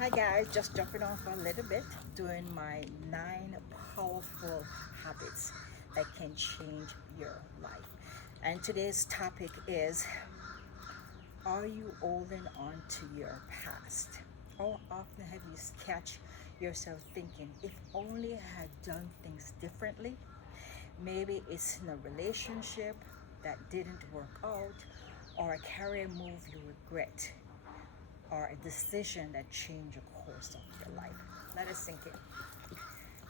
Hi guys, just jumping on for a little bit, doing my 9 powerful habits that can change your life. And today's topic is, are you holding on to your past? How often have you catch yourself thinking, if only I had done things differently? Maybe it's in a relationship that didn't work out, or a career move you regret, or a decision that changed the course of your life. Let us sink in.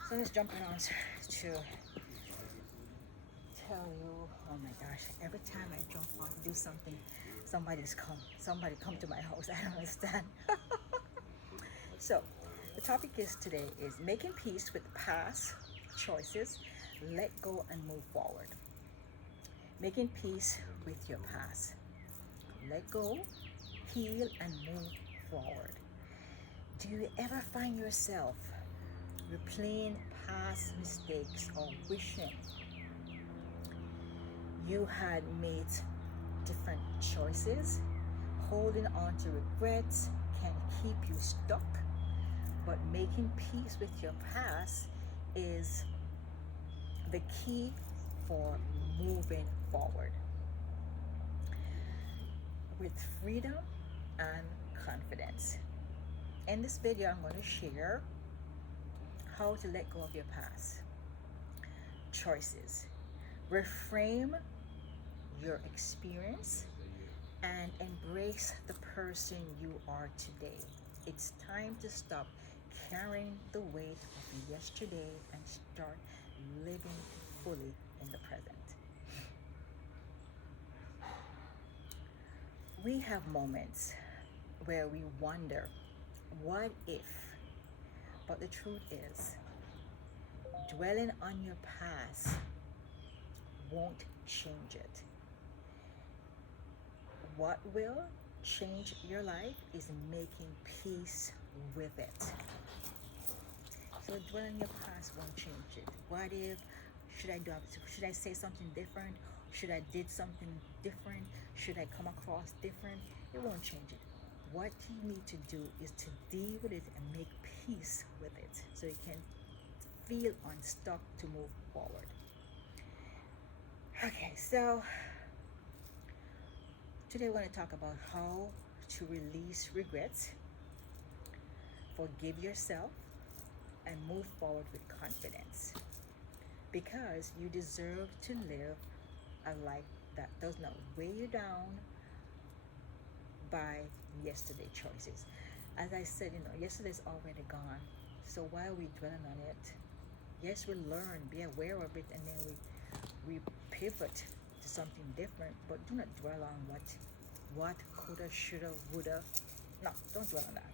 So let's jump on to tell you, oh my gosh, every time I jump on to do something, somebody come to my house. I don't understand. So the topic is today is making peace with past choices, let go and move forward. Making peace with your past. Let go, heal, and move forward. Do you ever find yourself replaying past mistakes or wishing you had made different choices? Holding on to regrets can keep you stuck, but making peace with your past is the key for moving forward with freedom and confidence. In this video, I'm going to share how to let go of your past choices, reframe your experience, and embrace the person you are today. It's time to stop carrying the weight of yesterday and start living fully in the present. We have moments where we wonder, what if? But the truth is, dwelling on your past won't change it. What will change your life is making peace with it. So dwelling on your past won't change it. What if? Should I do? Should I say something different? Should I did something different? Should I come across different? It won't change it. What you need to do is to deal with it and make peace with it, so you can feel unstuck to move forward. Okay, so today we're going to talk about how to release regrets, forgive yourself, and move forward with confidence. Because you deserve to live a life that does not weigh you down by yesterday choices. As I said, yesterday's already gone. So why are we dwelling on it? Yes, we learn, be aware of it, and then we pivot to something different. But do not dwell on what coulda, shoulda, woulda. No, don't dwell on that.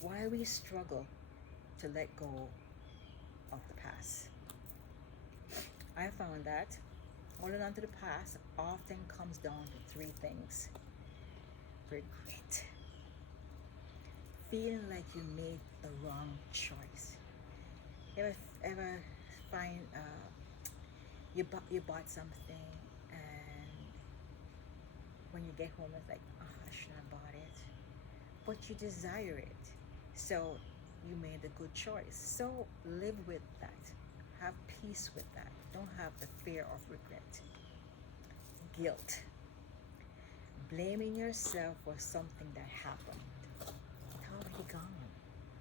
Why we struggle to let go of the past. I found that holding on to the past often comes down to three things: regret, feeling like you made the wrong choice. Ever find you bought something, and when you get home it's like, oh, I shouldn't have bought it, but you desire it, so you made a good choice. So live with that. Have peace with that. Don't have the fear of regret. Guilt, blaming yourself for something that happened. It's already gone.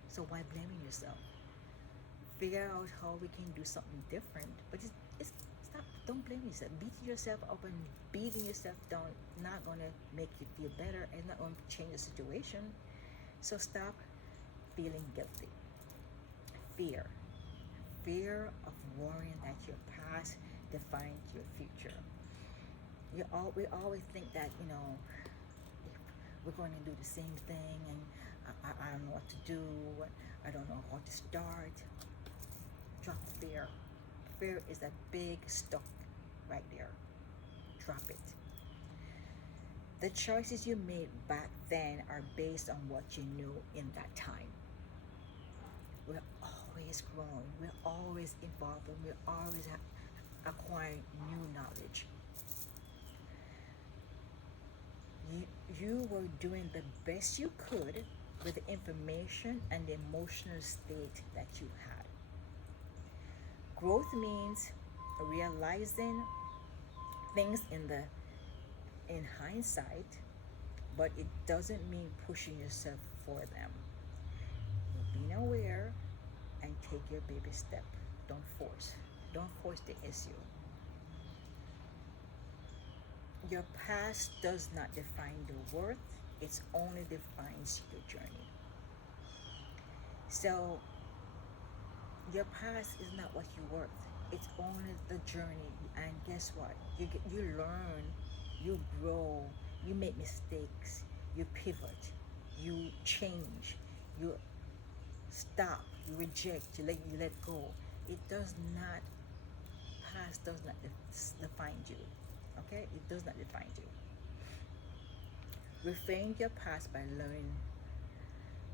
So why blaming yourself? Figure out how we can do something different. But it's stop. Don't blame yourself. Beating yourself up and beating yourself down not gonna make you feel better. It's not gonna change the situation. So stop feeling guilty. Fear, fear of worrying that your past defines your future. We always think that we're going to do the same thing, and I don't know what to do. I don't know how to start. Drop fear. Fear is a big stuck right there. Drop it. The choices you made back then are based on what you knew in that time. We're always growing. We're always evolving. We're always acquiring new knowledge. You, you were doing the best you could with the information and the emotional state that you had. Growth means realizing things in hindsight, but it doesn't mean pushing yourself for them. Being aware and take your baby step. Don't force. Don't force the issue. Your past does not define your worth, it only defines your journey. So, your past is not what you're worth, it's only the journey. And guess what? You learn, you grow, you make mistakes, you pivot, you change, you stop, you reject, you let go. It does not, past does not define you. Okay? It does not define you. Reframe your past by learning.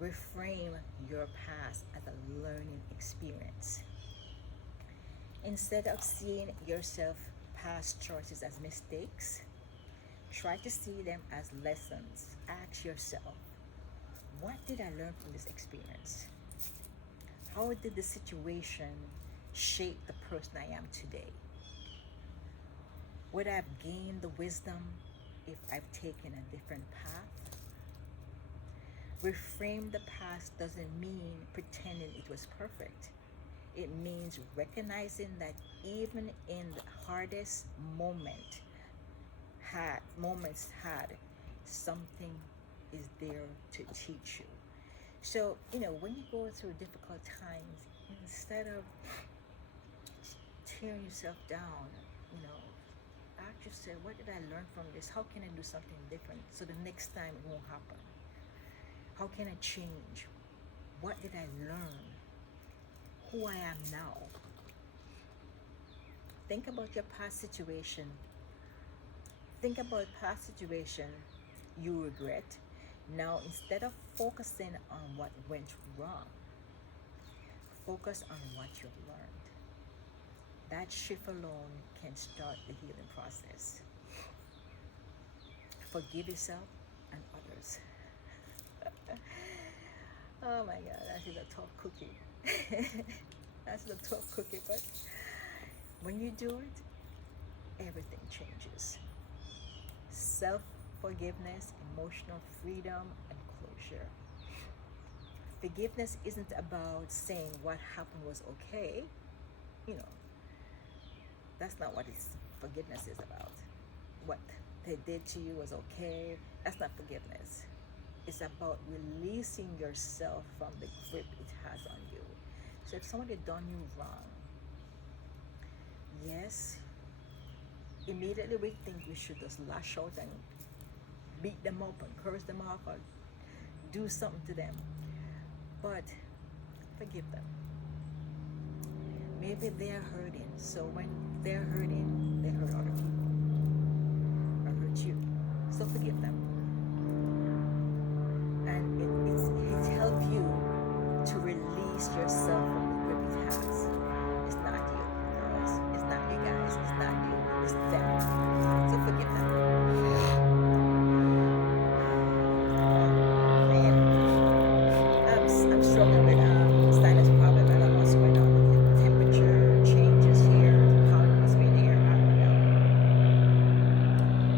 Reframe your past as a learning experience. Instead of seeing yourself past choices as mistakes, try to see them as lessons. Ask yourself, what did I learn from this experience? How did the situation shape the person I am today? Would I have gained the wisdom if I've taken a different path? Reframe the past doesn't mean pretending it was perfect. It means recognizing that even in the hardest moments had, something is there to teach you. So, when you go through difficult times, instead of tearing yourself down, you know, ask yourself, what did I learn from this? How can I do something different so the next time it won't happen? How can I change? What did I learn? Who I am now? Think about your past situation. Think about past situation you regret. Now, instead of focusing on what went wrong, focus on what you've learned. That shift alone can start the healing process. Forgive yourself and others. Oh my God, that is a tough cookie. That's the tough cookie, but when you do it, everything changes. Self forgiveness, emotional freedom, and closure. Forgiveness isn't about saying what happened was okay. You know, that's not what forgiveness is about. What they did to you was okay. That's not forgiveness. It's about releasing yourself from the grip it has on you. So if somebody done you wrong, yes, immediately we think we should just lash out and beat them up and curse them off or do something to them. But forgive them. Maybe they're hurting, so when they're hurting, they hurt other people or hurt you. So forgive them. And it helps you to release yourself from the grip it has. It's not you, girls. It's not you guys. It's not you. It's them. So forgive them. I'm struggling with sinus problem. I don't know what's going on with the temperature changes here, pollen must be in the air. I don't know.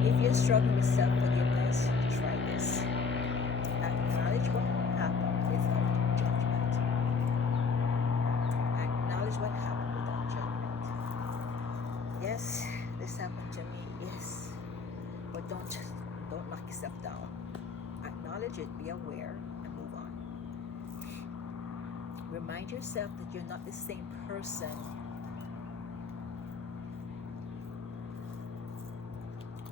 If you're struggling with self-forgiveness, try this. Acknowledge what happened without judgment. Acknowledge what happened without judgment. Yes, this happened to me. Yes, but don't knock yourself down. Acknowledge it. Be aware. Remind yourself that you're not the same person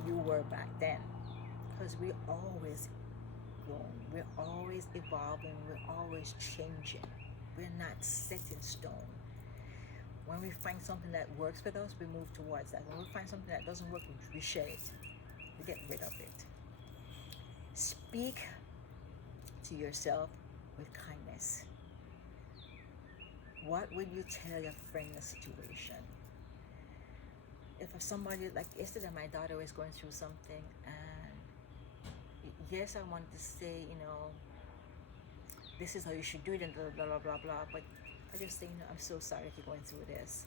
you were back then. Because we're always growing, we're always evolving, we're always changing. We're not set in stone. When we find something that works with us, we move towards that. When we find something that doesn't work, we shed it. We get rid of it. Speak to yourself with kindness. What would you tell your friend in a situation? If somebody, like yesterday, my daughter was going through something and yes, I wanted to say, this is how you should do it and blah blah blah blah blah. But I just say, I'm so sorry that you're going through this.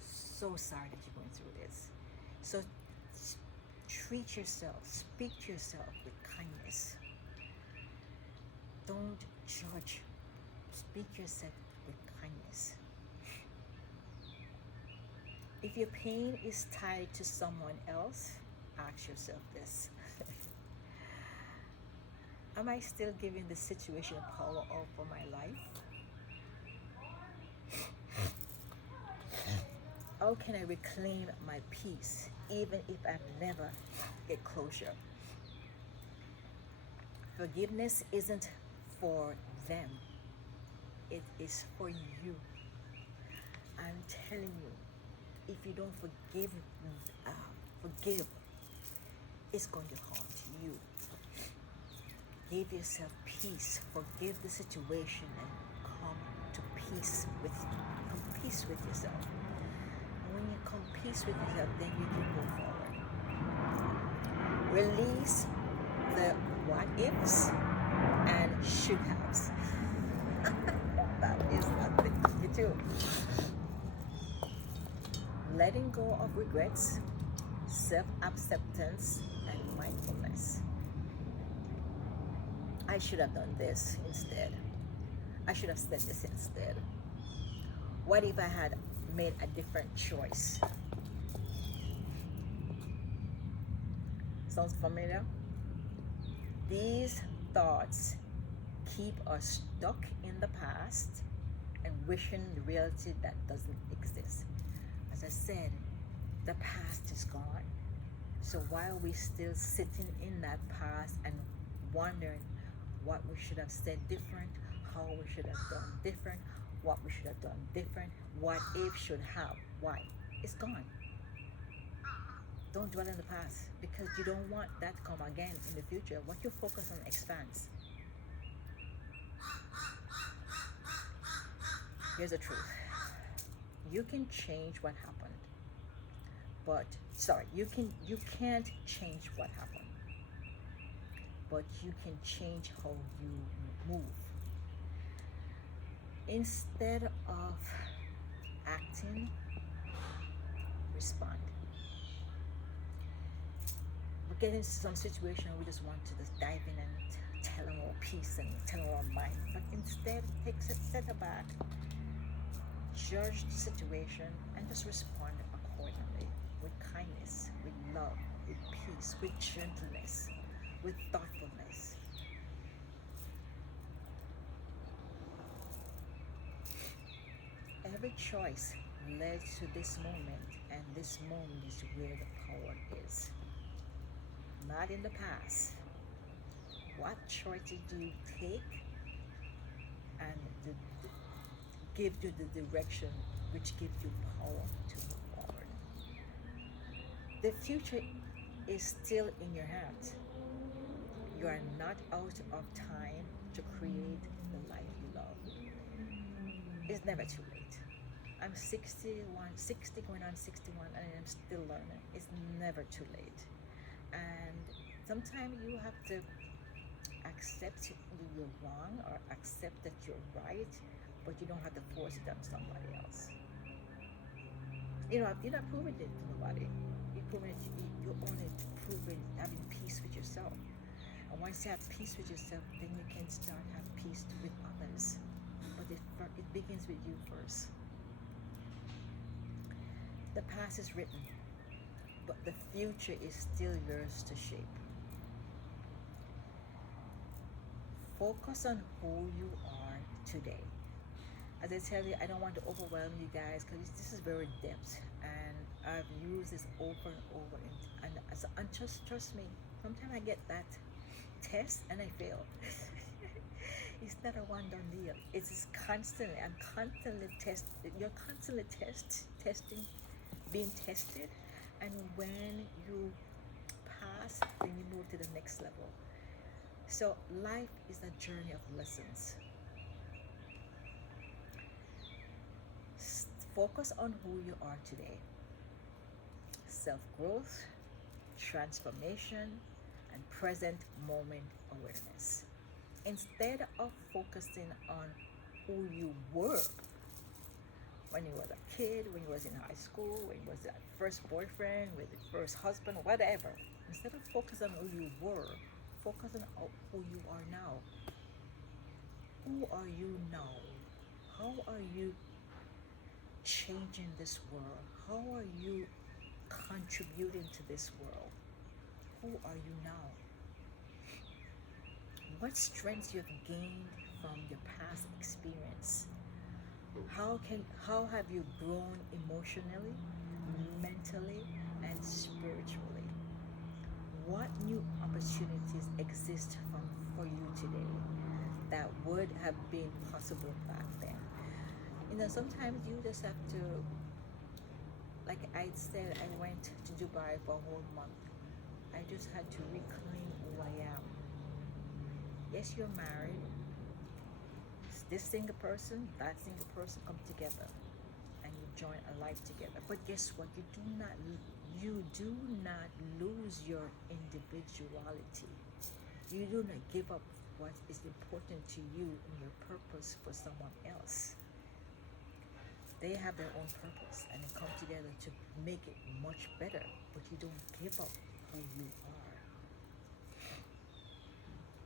So sorry that you're going through this. So treat yourself, speak to yourself with kindness. Don't judge. Speak yourself with kindness. If your pain is tied to someone else, ask yourself this. Am I still giving the situation power over my life? How can I reclaim my peace even if I never get closure? Forgiveness isn't for them. It is for you. I'm telling you, if you don't forgive, it's going to haunt you. Give yourself peace. Forgive the situation and come to peace with yourself. And when you come peace with yourself, then you can go forward. Release the what ifs and should haves. That is nothing you do. Letting go of regrets, self-acceptance, and mindfulness. I should have done this instead. I should have said this instead. What if I had made a different choice? Sounds familiar? These thoughts keep us stuck in the past and wishing the reality that doesn't exist. As I said, the past is gone. So why are we still sitting in that past and wondering what we should have said different, how we should have done different, what we should have done different, what if should have, why? It's gone. Don't dwell in the past because you don't want that to come again in the future. What you focus on expands. Here's the truth. You can change what happened. You can't change what happened. But you can change how you move. Instead of acting, respond. We get into some situation we just want to just dive in and tell them our piece and tell them our mind. But instead, take a step back, judge the situation, and just respond accordingly with kindness, with love, with peace, with gentleness, with thoughtfulness. Every choice led to this moment, and this moment is where the power is. Not in the past. What choices do you take and give you the direction which gives you power to move forward? The future is still in your hands. You are not out of time to create the life you love. It's never too late. I'm 60 going on 61, and I'm still learning. It's never too late. And sometimes you have to accept you're wrong or accept that you're right, but you don't have to force it on somebody else. You're not proving it to nobody. You're only proving having peace with yourself. And once you have peace with yourself, then you can start have peace with others. But it begins with you first. The past is written, but the future is still yours to shape. Focus on who you are today. As I tell you, I don't want to overwhelm you guys because this is very depth, and I've used this over and over. And just trust me, sometimes I get that test and I fail. It's not a one done deal. It's constantly. I'm constantly tested. You're constantly testing, being tested, and when you pass, then you move to the next level. So life is a journey of lessons. Focus on who you are today. Self-growth, transformation, and and present moment awareness. Instead of focusing on who you were when you was a kid, when you was in high school, when you was that first boyfriend, with the first husband, whatever. Instead of focusing on who you were, focus on who you are now. Who are you now? How are you changing this world? How are you contributing to this world? Who are you now? What strengths you've gained from your past experience? How have you grown emotionally, mentally, and spiritually? What new opportunities exist for you today that would have been possible back then? Sometimes you just have to, like I said, I went to Dubai for a whole month. I just had to reclaim who I am. Yes, you're married. This single person, that single person come together and you join a life together. But guess what? You do not lose your individuality. You do not give up what is important to you and your purpose for someone else. They have their own purpose and they come together to make it much better, but you don't give up who you are.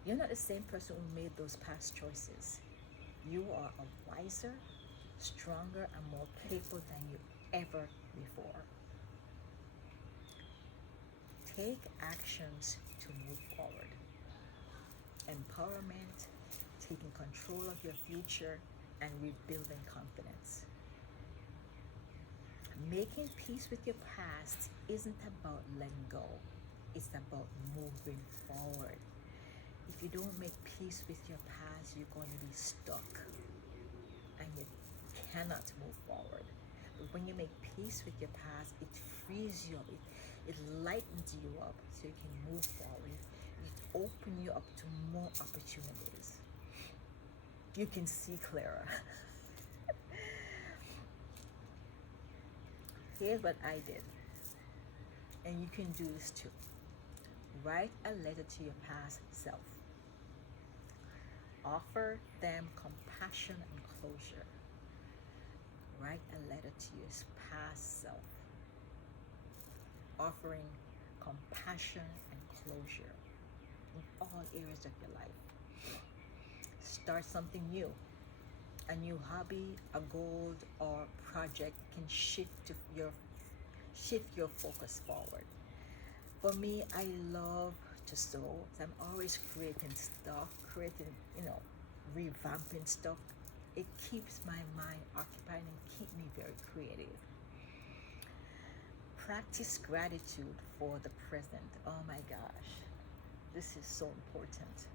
You're not the same person who made those past choices. You are a wiser, stronger, and more capable than you ever before. Take actions to move forward. Empowerment, taking control of your future, and rebuilding confidence. Making peace with your past isn't about letting go. It's about moving forward. If you don't make peace with your past, you're going to be stuck and you cannot move forward. But when you make peace with your past, it frees you up, it lightens you up so you can move forward. It opens you up to more opportunities. You can see clearer. Here's what I did, and you can do this too. Write a letter to your past self. Offer them compassion and closure. Write a letter to your past self, offering compassion and closure in all areas of your life. Start something new. A new hobby, a goal, or project can shift your focus forward. For me, I love to sew. So I'm always creating stuff, revamping stuff. It keeps my mind occupied and keep me very creative. Practice gratitude for the present. Oh my gosh, this is so important.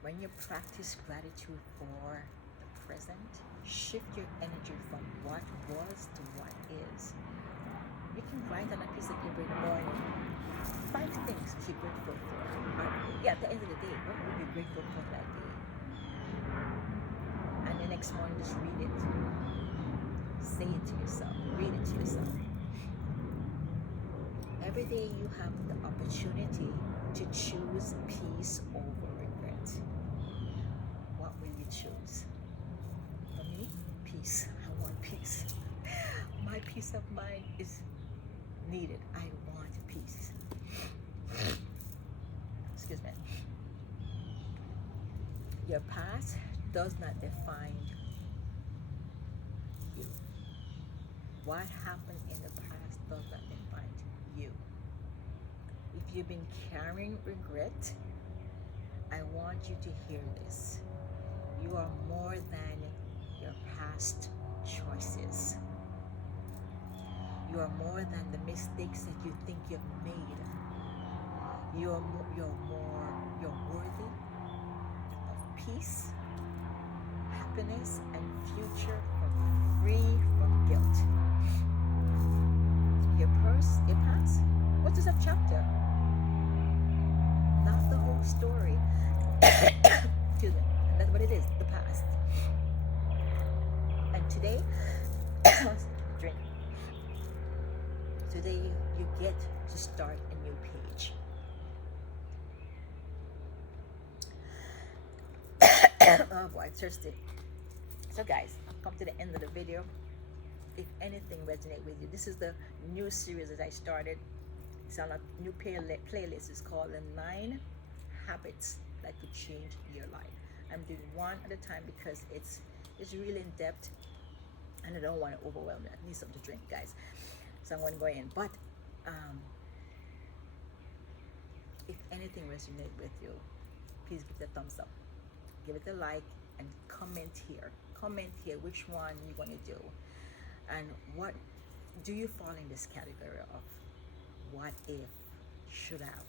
When you practice gratitude for the present, shift your energy from what was to what is. You can write on a piece of paper in the morning 5 things to be grateful for. At the end of the day, what would you be grateful for that day? And the next morning, just read it. Say it to yourself. Read it to yourself. Every day you have the opportunity to choose peace over regret. What will you choose? For me, peace. I want peace. My peace of mind is needed. I want peace. Excuse me. Your past does not define you. What happened in the past does not define you. If you've been carrying regret, I want you to hear this. You are more than your past choices. You are more than the mistakes that you think you've made. You're worthy of peace, happiness, and future free from guilt. Your past, what is a chapter? Not the whole story. Excuse me. And that's what it is, the past. And today, drink. Today you get to start a new page. Oh boy, thirsty. So guys, I've come to the end of the video. If anything resonate with you, this is the new series that I started. It's on a new playlist. It's called the 9 Habits That Could Change Your Life. I'm doing one at a time because it's really in depth, and I don't want to overwhelm you. I need something to drink, guys. So I'm going to go in. But if anything resonate with you, please give it a thumbs up, give it a like, and comment here. Comment here which one you want to do, and what do you fall in this category of what if, should have.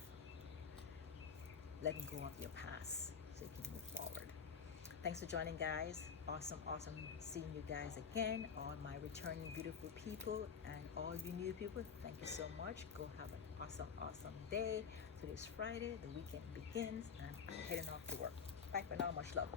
Let go of your past so you can move forward. Thanks for joining, guys. Awesome seeing you guys again. All my returning beautiful people and all you new people, thank you so much. Go have an awesome day. Today's Friday, the weekend begins, and I'm heading off to work. Bye for now. Much love.